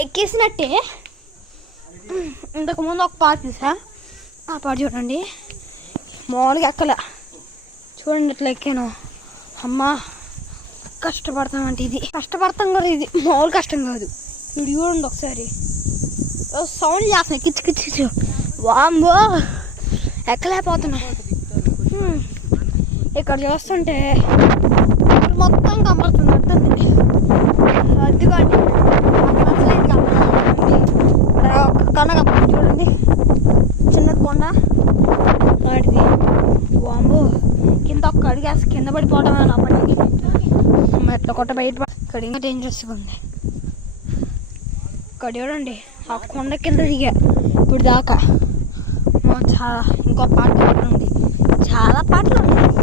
ఎక్కేసినట్టే. ఇంతకుముందు ఒక పాట చూసా, ఆ పాట చూడండి. మామూలుగా ఎక్కలే, చూడండి ఎట్లా ఎక్కాను. అమ్మా కష్టపడతామంటే ఇది కష్టపడతాం కదా, ఇది మామూలు కష్టం కాదు. ఇప్పుడు చూడండి ఒకసారి సౌండ్ చేస్తున్నాయి కిచ్చు కిచ్చు. వామ్మో ఎక్కలేకపోతున్నా. ఇక్కడ చూస్తుంటే మొత్తం కనబడుతుంది. అర్థండి అదిగోండి అక్కడ అసలేదు కనబడుతుంది. ఒక కొండ కనబడుతుంది చూడండి, చిన్న కొండ వాటిది. వామ్మో కింద ఒక్క అడిగేసి కింద పడిపోవడమే నా పనికి. ఎట్లా కొట్ట బయట ఇక్కడ ఇంకా డేంజరస్గా ఉంది. ఇక్కడ చూడండి ఆ కొండ కింద దిగా ఇప్పుడు దాకా. చాలా ఇంకో పాట ఉంది, చాలా పాటలు ఉన్నాయి.